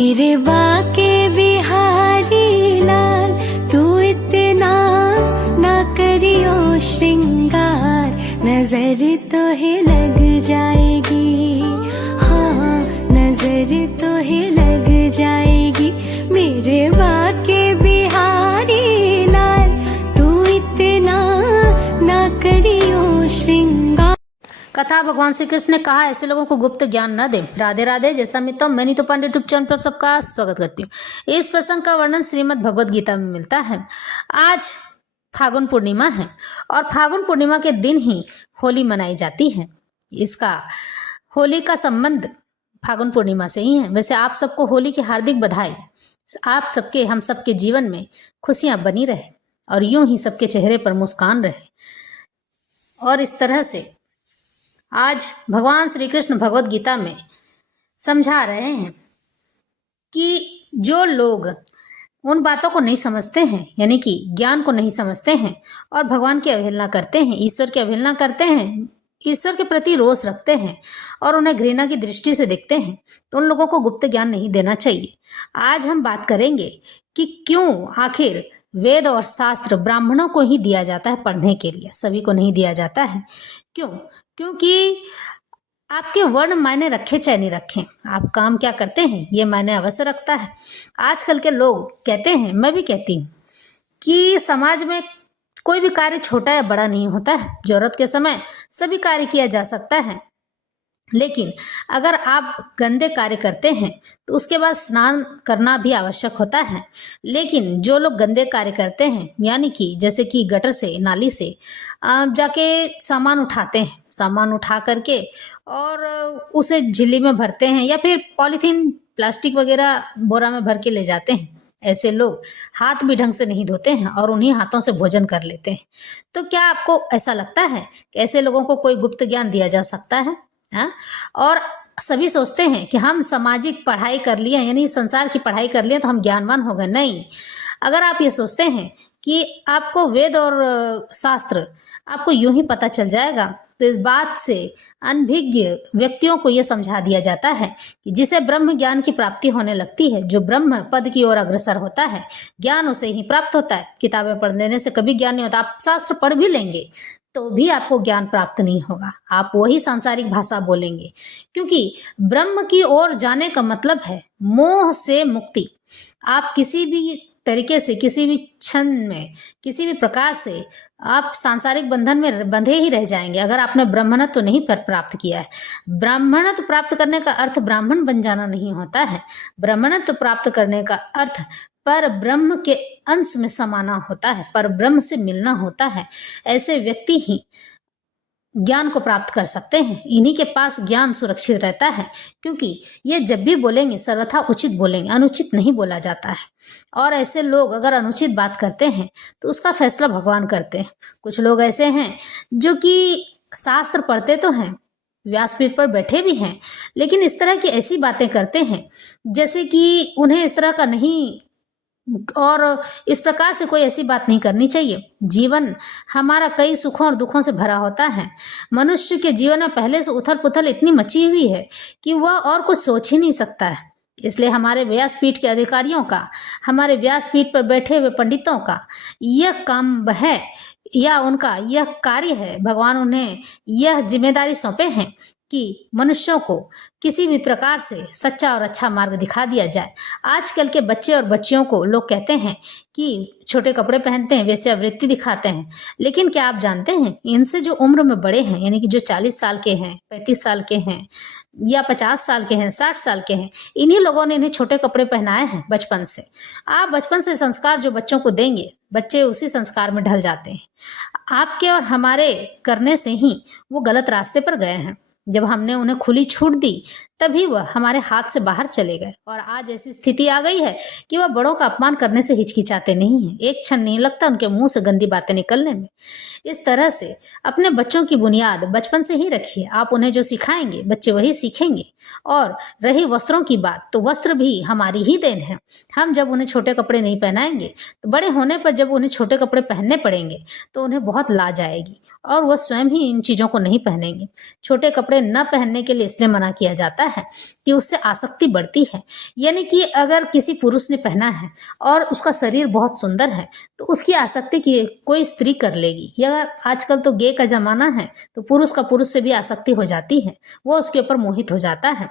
मेरे बाके बिहारी लाल, तू इतना ना करियो श्रृंगार, नजर तो है लग जाएगी, हाँ नजर तो है लग जाएगी। मेरे बाके बिहारी लाल, तू इतना ना करियो श्रृंगार। कथा भगवान श्री कृष्ण ने कहा ऐसे लोगों को गुप्त ज्ञान न दे। राधे राधे। जैसा मित्रों, मैं नीतू पांडे यूट्यूब चैनल पर सबका स्वागत करती हूँ। इस प्रसंग का वर्णन श्रीमद् भगवद गीता में मिलता है। आज फागुन पूर्णिमा है और फागुन पूर्णिमा के दिन ही होली मनाई जाती है। इसका होली का संबंध फागुन पूर्णिमा से ही है। वैसे आप सबको होली की हार्दिक बधाई। आप सबके, हम सबके जीवन में खुशियां बनी रहे और यूं ही सबके चेहरे पर मुस्कान रहे। और इस तरह से आज भगवान श्री कृष्ण भगवद गीता में समझा रहे हैं कि जो लोग उन बातों को नहीं समझते हैं, यानी कि ज्ञान को नहीं समझते हैं और भगवान की अवहेलना करते हैं, ईश्वर की अवहेलना करते हैं, ईश्वर के प्रति रोष रखते हैं और उन्हें घृणा की दृष्टि से देखते हैं, तो उन लोगों को गुप्त ज्ञान नहीं देना चाहिए। आज हम बात करेंगे कि क्यों आखिर वेद और शास्त्र ब्राह्मणों को ही दिया जाता है पढ़ने के लिए, सभी को नहीं दिया जाता है। क्यों? क्योंकि आपके वर्ण मायने रखे चाहे नहीं रखें, आप काम क्या करते हैं ये मायने अवश्य रखता है। आजकल के लोग कहते हैं, मैं भी कहती हूँ, कि समाज में कोई भी कार्य छोटा या बड़ा नहीं होता है। जरूरत के समय सभी कार्य किया जा सकता है, लेकिन अगर आप गंदे कार्य करते हैं तो उसके बाद स्नान करना भी आवश्यक होता है। लेकिन जो लोग गंदे कार्य करते हैं, यानी कि जैसे कि गटर से, नाली से जाके सामान उठाते हैं, सामान उठा करके और उसे झिल्ली में भरते हैं या फिर पॉलीथीन, प्लास्टिक वगैरह बोरा में भर के ले जाते हैं, ऐसे लोग हाथ भी ढंग से नहीं धोते हैं और उन्हीं हाथों से भोजन कर लेते हैं। तो क्या आपको ऐसा लगता है कि ऐसे लोगों को कोई गुप्त ज्ञान दिया जा सकता है? हाँ? और सभी सोचते हैं कि हम सामाजिक पढ़ाई कर लिए, यानी संसार की पढ़ाई कर लिए तो हम ज्ञानवान हो गए। नहीं, अगर आप ये सोचते हैं कि आपको वेद और शास्त्र आपको यूं ही पता चल जाएगा, तो इस बात से अनभिज्ञ व्यक्तियों को यह समझा दिया जाता है कि जिसे ब्रह्म ज्ञान की प्राप्ति होने लगती है, जो ब्रह्म पद की ओर अग्रसर होता है, ज्ञान उसे ही प्राप्त होता है। किताबें पढ़ लेने से कभी ज्ञान नहीं होता। आप शास्त्र पढ़ भी लेंगे तो भी आपको ज्ञान प्राप्त नहीं होगा, आप वही सांसारिक भाषा बोलेंगे। क्योंकि ब्रह्म की ओर जाने का मतलब है मोह से मुक्ति। आप किसी भी तरीके से, किसी भी क्षण में, किसी भी प्रकार से आप सांसारिक बंधन में बंधे ही रह जाएंगे अगर आपने ब्राह्मणत्व तो नहीं प्राप्त किया है। ब्राह्मणत्व प्राप्त करने का अर्थ ब्राह्मण बन जाना नहीं होता है। ब्राह्मणत्व प्राप्त करने का अर्थ पर ब्रह्म के अंश में समाना होता है, पर ब्रह्म से मिलना होता है। ऐसे व्यक्ति ही ज्ञान को प्राप्त कर सकते हैं। इन्हीं के पास ज्ञान सुरक्षित रहता है, क्योंकि ये जब भी बोलेंगे सर्वथा उचित बोलेंगे, अनुचित नहीं बोला जाता है। और ऐसे लोग अगर अनुचित बात करते हैं तो उसका फैसला भगवान करते हैं। कुछ लोग ऐसे हैं जो कि शास्त्र पढ़ते तो हैं, व्यासपीठ पर बैठे भी हैं, लेकिन इस तरह की ऐसी बातें करते हैं जैसे कि उन्हें इस तरह का नहीं, और इस प्रकार से कोई ऐसी बात नहीं करनी चाहिए। जीवन हमारा कई सुखों और दुखों से भरा होता है। मनुष्य के जीवन में पहले से उथल पुथल इतनी मची हुई है कि वह और कुछ सोच ही नहीं सकता है। इसलिए हमारे व्यासपीठ के अधिकारियों का, हमारे व्यासपीठ पर बैठे हुए पंडितों का यह काम है या उनका यह कार्य है, भगवान उन्हें यह जिम्मेदारी सौंपे हैं कि मनुष्यों को किसी भी प्रकार से सच्चा और अच्छा मार्ग दिखा दिया जाए। आजकल के बच्चे और बच्चियों को लोग कहते हैं कि छोटे कपड़े पहनते हैं, वेश्यावृत्ति दिखाते हैं, लेकिन क्या आप जानते हैं इनसे जो उम्र में बड़े हैं, यानी कि जो 40 साल के हैं, 35 साल के हैं या 50 साल के हैं, 60 साल के हैं, इन्हीं लोगों ने इन्हें छोटे कपड़े पहनाए हैं बचपन से। आप बचपन से संस्कार जो बच्चों को देंगे, बच्चे उसी संस्कार में ढल जाते हैं। आपके और हमारे करने से ही वो गलत रास्ते पर गए हैं। जब हमने उन्हें खुली छूट दी तभी वह हमारे हाथ से बाहर चले गए, और आज ऐसी स्थिति आ गई है कि वह बड़ों का अपमान करने से हिचकिचाते नहीं हैं। एक क्षण नहीं लगता उनके मुंह से गंदी बातें निकलने में। इस तरह से अपने बच्चों की बुनियाद बचपन से ही रखिए। आप उन्हें जो सिखाएंगे बच्चे वही सीखेंगे। और रही वस्त्रों की बात, तो वस्त्र भी हमारी ही देन है। हम जब उन्हें छोटे कपड़े नहीं पहनाएंगे तो बड़े होने पर जब उन्हें छोटे कपड़े पहनने पड़ेंगे तो उन्हें बहुत लाज आएगी और वह स्वयं ही इन चीज़ों को नहीं पहनेंगे। छोटे कपड़े न पहनने के लिए इसलिए मना किया जाता है कि उससे आसक्ति बढ़ती है। यानी कि अगर किसी पुरुष ने पहना है और उसका शरीर बहुत सुंदर है तो उसकी आसक्ति की कोई स्त्री कर लेगी। या आजकल तो गे का जमाना है तो पुरुष का पुरुष से भी आसक्ति हो जाती है, वो उसके ऊपर मोहित हो जाता है।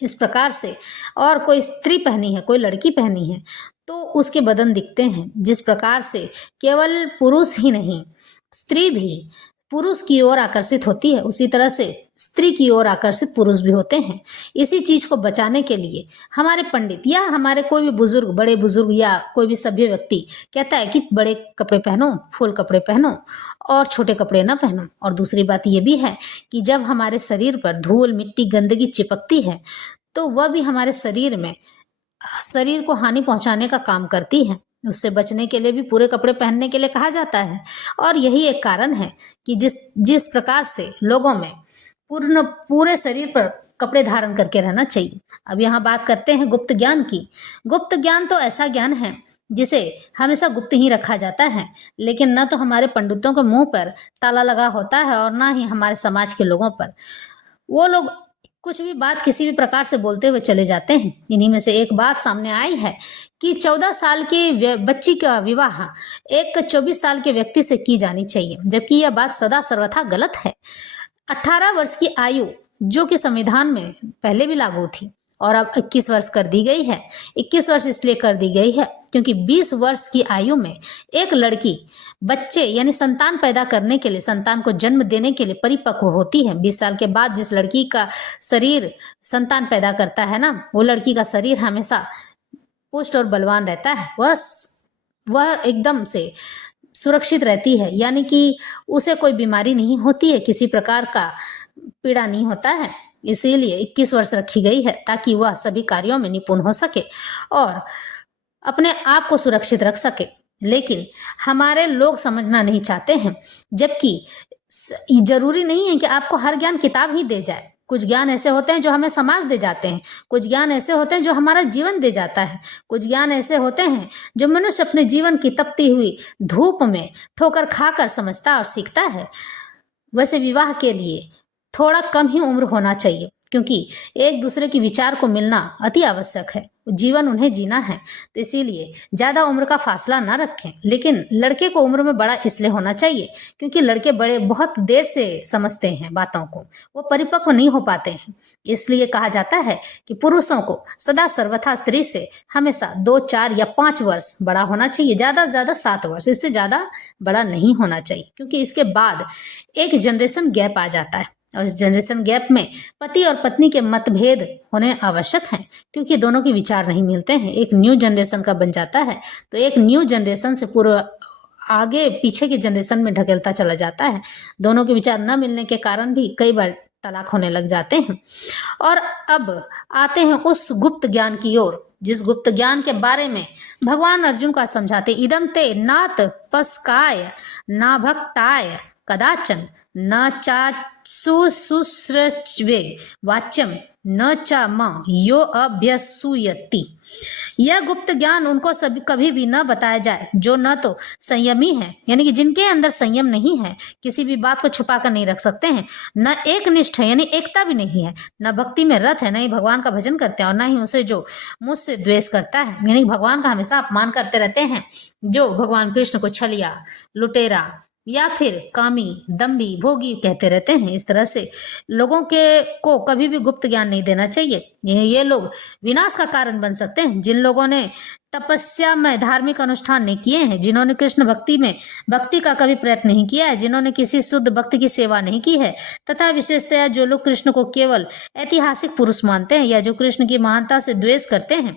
इस प्रकार से और कोई स्त्री पहनी है, कोई लड़की पहनी है तो उसके बदन दिखते हैं। जिस प्रकार से केवल पुरुष ही नहीं, स्त्री भी पुरुष की ओर आकर्षित होती है, उसी तरह से स्त्री की ओर आकर्षित पुरुष भी होते हैं। इसी चीज को बचाने के लिए हमारे पंडित या हमारे कोई भी बुजुर्ग, बड़े बुजुर्ग या कोई भी सभ्य व्यक्ति कहता है कि बड़े कपड़े पहनो, फुल कपड़े पहनो और छोटे कपड़े ना पहनो। और दूसरी बात ये भी है कि जब हमारे शरीर पर धूल, मिट्टी, गंदगी चिपकती है तो वह भी हमारे शरीर को हानि पहुंचाने का काम करती है। उससे बचने के लिए भी पूरे कपड़े पहनने के लिए कहा जाता है। और यही एक कारण है कि जिस प्रकार से लोगों में पूरे शरीर पर कपड़े धारण करके रहना चाहिए। अब यहाँ बात करते हैं गुप्त ज्ञान की। गुप्त ज्ञान तो ऐसा ज्ञान है जिसे हमेशा गुप्त ही रखा जाता है, लेकिन न तो हमारे पंडितों के मुंह पर ताला लगा होता है और ना ही हमारे समाज के लोगों पर। वो लोग कुछ भी बात किसी भी प्रकार से बोलते हुए चले जाते हैं। इन्हीं में से एक बात सामने आई है कि 14 साल की बच्ची का विवाह एक 24 साल के व्यक्ति से की जानी चाहिए, जबकि यह बात सदा सर्वथा गलत है। 18 वर्ष की आयु जो कि संविधान में पहले भी लागू थी और अब 21 वर्ष कर दी गई है। 21 वर्ष इसलिए कर दी गई है क्योंकि 20 वर्ष की आयु में एक लड़की बच्चे यानी संतान पैदा करने के लिए, संतान को जन्म देने के लिए परिपक्व होती है। 20 साल के बाद जिस लड़की का शरीर संतान पैदा करता है ना, वो लड़की का शरीर हमेशा पुष्ट और बलवान रहता है। वह एकदम से सुरक्षित रहती है, यानी कि उसे कोई बीमारी नहीं होती है, किसी प्रकार का पीड़ा नहीं होता है। इसीलिए 21 वर्ष रखी गई है ताकि वह सभी कार्यों में निपुण हो सके और अपने आप को सुरक्षित रख सके। लेकिन हमारे लोग समझना नहीं चाहते हैं, जबकि जरूरी नहीं है कि आपको हर ज्ञान किताब ही दे जाए। कुछ ज्ञान ऐसे होते हैं जो हमें समाज दे जाते हैं, कुछ ज्ञान ऐसे होते हैं जो हमारा जीवन दे जाता है, कुछ ज्ञान ऐसे होते हैं जो मनुष्य अपने जीवन की तपती हुई धूप में ठोकर खाकर समझता और सीखता है। वैसे विवाह के लिए थोड़ा कम ही उम्र होना चाहिए, क्योंकि एक दूसरे के विचार को मिलना अति आवश्यक है, जीवन उन्हें जीना है। तो इसीलिए ज़्यादा उम्र का फासला ना रखें। लेकिन लड़के को उम्र में बड़ा इसलिए होना चाहिए क्योंकि लड़के बड़े बहुत देर से समझते हैं बातों को, वो परिपक्व नहीं हो पाते हैं। इसलिए कहा जाता है कि पुरुषों को सदा सर्वथा स्त्री से हमेशा 2, 4 या 5 वर्ष बड़ा होना चाहिए, ज़्यादा से ज़्यादा 7 वर्ष, इससे ज़्यादा बड़ा नहीं होना चाहिए, क्योंकि इसके बाद एक जनरेशन गैप आ जाता है और इस जनरेशन गैप में पति और पत्नी के मतभेद होने आवश्यक हैं, क्योंकि दोनों के विचार नहीं मिलते हैं। एक न्यू जनरेशन का बन जाता है तो एक न्यू जनरेशन से पूरा आगे पीछे के जनरेशन में ढकेलता चला जाता है। दोनों के विचार न मिलने के कारण भी कई बार तलाक होने लग जाते हैं। और अब आते हैं उस गुप्त ज्ञान की ओर, जिस गुप्त ज्ञान के बारे में भगवान अर्जुन को समझाते, इदम ते नात पस्काय ना भक्ताय कदाचन न चासुश्रवे वाच्यम न चा म यो अभ्यसूयति। यह गुप्त ज्ञान उनको कभी भी न बताया जाए जो न तो संयमी है, यानी कि जिनके अंदर संयम नहीं है, किसी भी बात को छुपा कर नहीं रख सकते हैं, न एक निष्ठ है यानी एकता भी नहीं है, न भक्ति में रत है, न ही भगवान का भजन करते हैं, और न ही उसे जो मुझसे द्वेष करता है, यानी भगवान का हमेशा अपमान करते रहते हैं, जो भगवान कृष्ण को छलिया, लुटेरा या फिर कामी, दम्भी, भोगी कहते रहते हैं। इस तरह से लोगों को कभी भी गुप्त ज्ञान नहीं देना चाहिए। ये लोग विनाश का कारण बन सकते हैं। जिन लोगों ने तपस्या में धार्मिक अनुष्ठान नहीं किए हैं, जिन्होंने कृष्ण भक्ति का कभी प्रयत्न नहीं किया है, जिन्होंने किसी शुद्ध भक्त की सेवा नहीं की है, तथा विशेषतया जो लोग कृष्ण को केवल ऐतिहासिक पुरुष मानते हैं या जो कृष्ण की महानता से द्वेष करते हैं,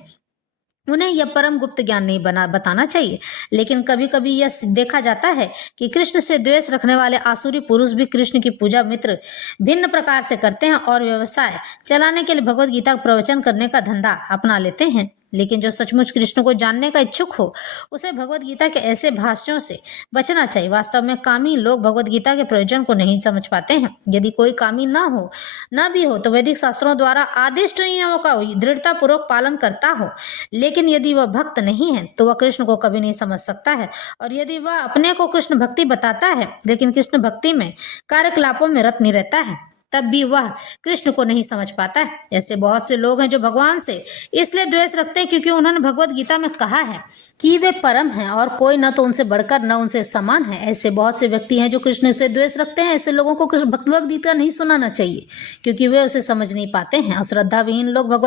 उन्हें यह परम गुप्त ज्ञान नहीं बताना चाहिए। लेकिन कभी कभी यह देखा जाता है कि कृष्ण से द्वेष रखने वाले आसुरी पुरुष भी कृष्ण की पूजा मित्र भिन्न प्रकार से करते हैं और व्यवसाय चलाने के लिए भगवत गीता का प्रवचन करने का धंधा अपना लेते हैं। लेकिन जो सचमुच कृष्ण को जानने का इच्छुक हो, उसे भगवत गीता के ऐसे भाष्यों से बचना चाहिए। वास्तव में कामी लोग भगवत गीता के प्रयोजन को नहीं समझ पाते हैं। यदि कोई कामी न भी हो तो वैदिक शास्त्रों द्वारा आदिष्ट नियमों का दृढ़ता पूर्वक पालन करता हो, लेकिन यदि वह भक्त नहीं है तो वह कृष्ण को कभी नहीं समझ सकता है। और यदि वह अपने को कृष्ण भक्ति बताता है लेकिन कृष्ण भक्ति में कार्यकलापों में रत नहीं रहता है, तब भी वह कृष्ण को नहीं समझ पाता है। ऐसे बहुत से लोग हैं जो भगवान से इसलिए द्वेष रखते हैं क्योंकि उन्होंने भगवत गीता में कहा है कि वे परम हैं और कोई न तो उनसे बढ़कर न उनसे समान है। ऐसे बहुत से व्यक्ति हैं जो कृष्ण से द्वेष रखते हैं। ऐसे लोगों को भगवत गीता नहीं सुनाना चाहिए क्योंकि वे उसे समझ नहीं पाते हैं और श्रद्धाविहीन लोग भगवत